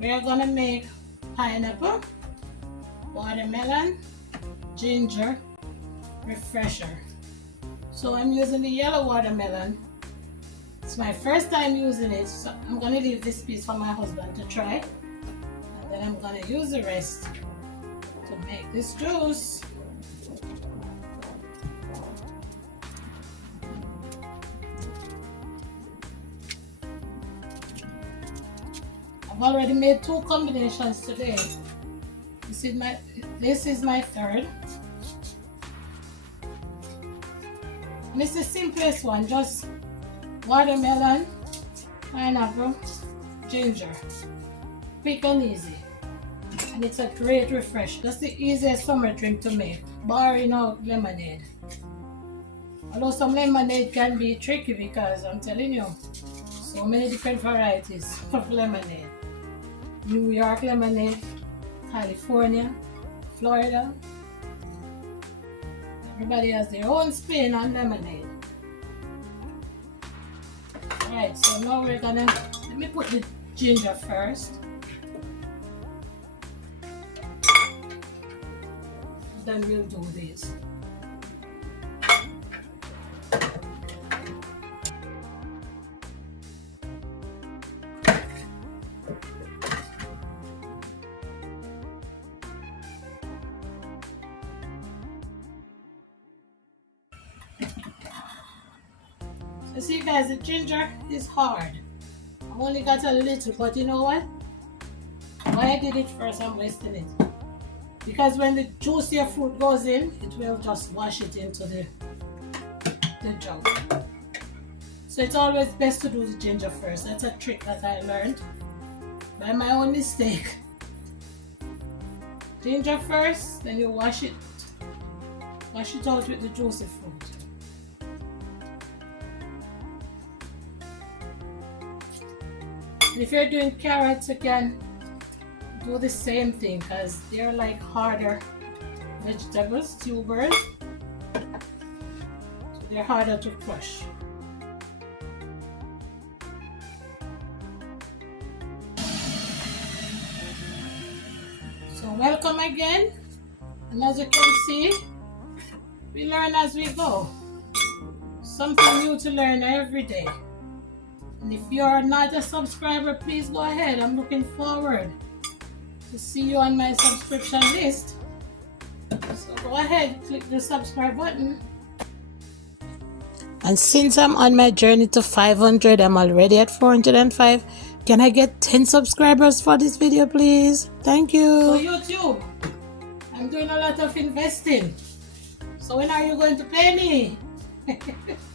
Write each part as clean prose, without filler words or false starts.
We are gonna make pineapple, watermelon, ginger, refresher. So I'm using the yellow watermelon. It's my first time using it, so I'm gonna leave this piece for my husband to try. And then I'm gonna use the rest to make this juice. I've already made 2 combinations today. This is my third. And it's the simplest one, just watermelon, pineapple, ginger. Quick and easy. And it's a great refresh. That's the easiest summer drink to make, barring out lemonade. Although some lemonade can be tricky because I'm telling you, so many different varieties of lemonade. New York lemonade, California, Florida. Everybody has their own spin on lemonade. Alright, so now we're gonna, let me put the ginger first. Then we'll do this. So see guys, the ginger is hard. I only got a little, but you know what? Why I did it first, I'm wasting it. Because when the juicier fruit goes in, it will just wash it into the jug. So it's always best to do the ginger first. That's a trick that I learned by my own mistake. Ginger first, then you wash it out with the juicy fruit. And if you're doing carrots, you can do the same thing because they're like harder vegetables, tubers. So they're harder to crush. So welcome again. And as you can see, we learn as we go. Something new to learn every day. And if you're not a subscriber, please go ahead. I'm looking forward to see you on my subscription list. So go ahead, click the subscribe button. And since I'm on my journey to 500, I'm already at 405. Can I get 10 subscribers for this video, please? Thank you. So YouTube, I'm doing a lot of investing. So when are you going to pay me?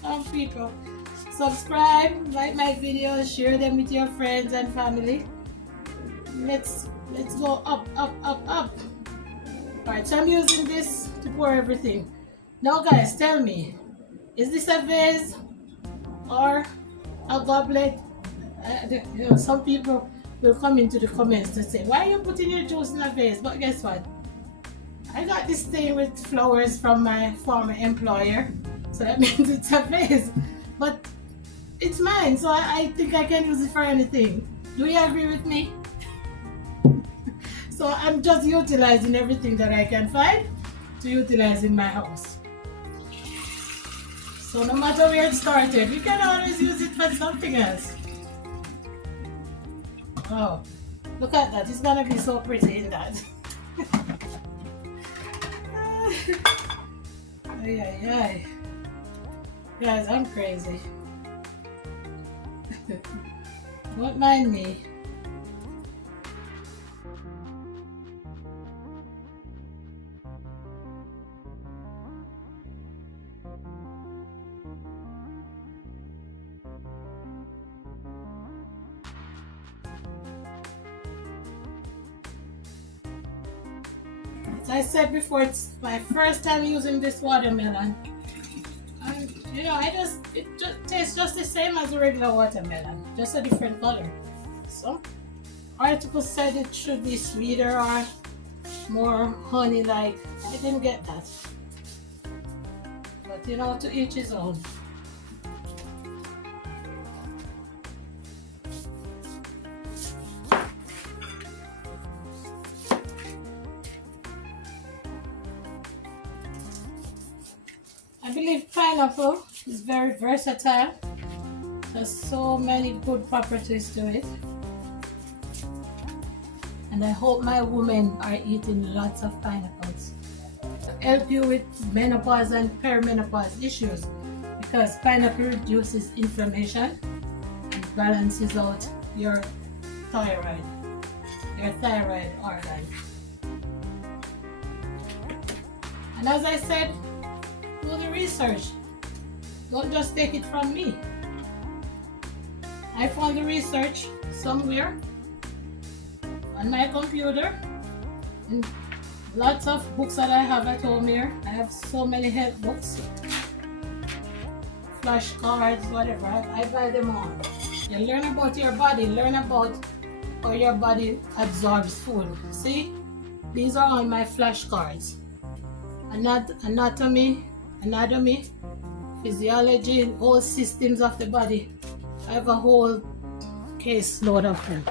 Some people. Subscribe, like my videos, share them with your friends and family. Let's go up, up, up, up. Alright, so I'm using this to pour everything. Now guys, tell me, is this a vase or a goblet? You know, some people will come into the comments to say, why are you putting your juice in a vase? But guess what? I got this thing with flowers from my former employer, so that means it's a vase. But it's mine, so I think I can use it for anything. Do you agree with me? So I'm just utilizing everything that I can find to utilize in my house. So no matter where it started, you can always use it for something else. Oh, look at that. It's gonna be so pretty in that. Ay, ay, ay. Guys, I'm crazy. Don't mind me. As I said before, it's my first time using this watermelon. And you know, it just tastes just the same as a regular watermelon, just a different color. So, articles said it should be sweeter or more honey-like. I didn't get that. But you know, to each his own. believe pineapple is very versatile. There's so many good properties to it. And I hope my women are eating lots of pineapples to help you with menopause and perimenopause issues, because pineapple reduces inflammation and balances out your thyroid organ. And as I said, do the research. Don't just take it from me. I found the research somewhere on my computer, and lots of books that I have at home here. I have so many health books, flashcards, whatever. I buy them all. You learn about your body, learn about how your body absorbs food. See, these are on my flashcards. Anatomy, physiology, whole systems of the body. I have a whole case load of them.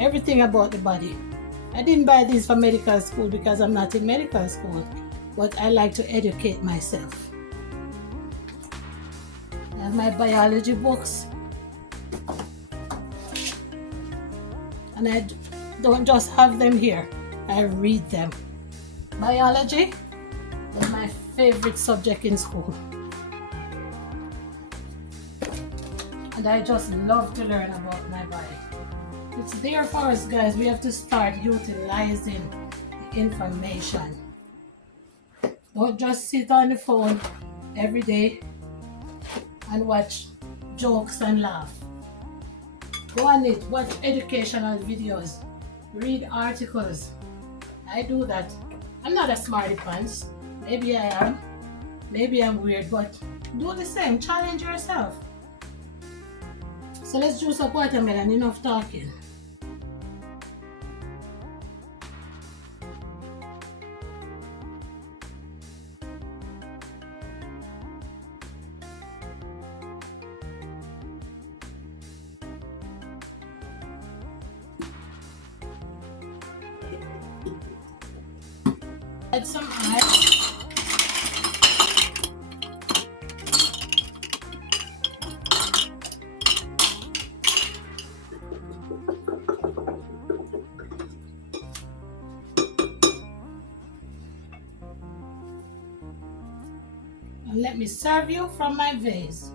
Everything about the body. I didn't buy these for medical school because I'm not in medical school, but I like to educate myself. I have my biology books, and I don't just have them here, I read them. Biology was my favorite subject in school, and I just love to learn about my body. It's there for us, guys. We have to start utilizing the information. Don't just sit on the phone every day and watch jokes and laugh. Go on it, watch educational videos, read articles. I do that. I'm not a smarty pants. Maybe I am. Maybe I'm weird, but do the same. Challenge yourself. So let's juice up watermelon. Enough talking. Add some ice. And let me serve you from my vase.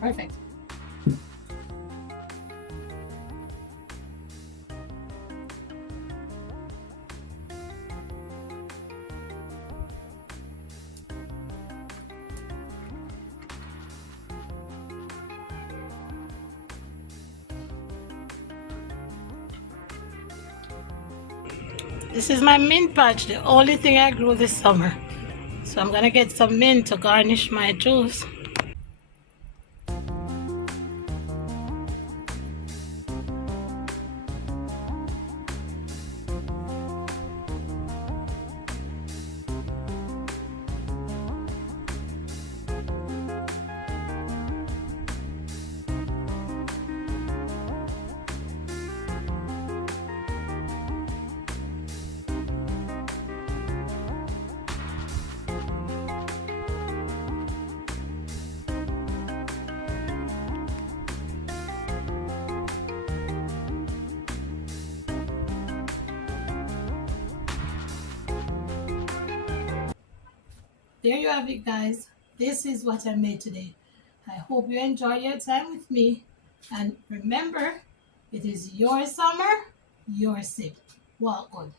Perfect. This is my mint patch, the only thing I grew this summer. So I'm gonna get some mint to garnish my juice. There you have it, guys. This is what I made today. I hope you enjoy your time with me. And remember, it is your summer, your sip. Walk good.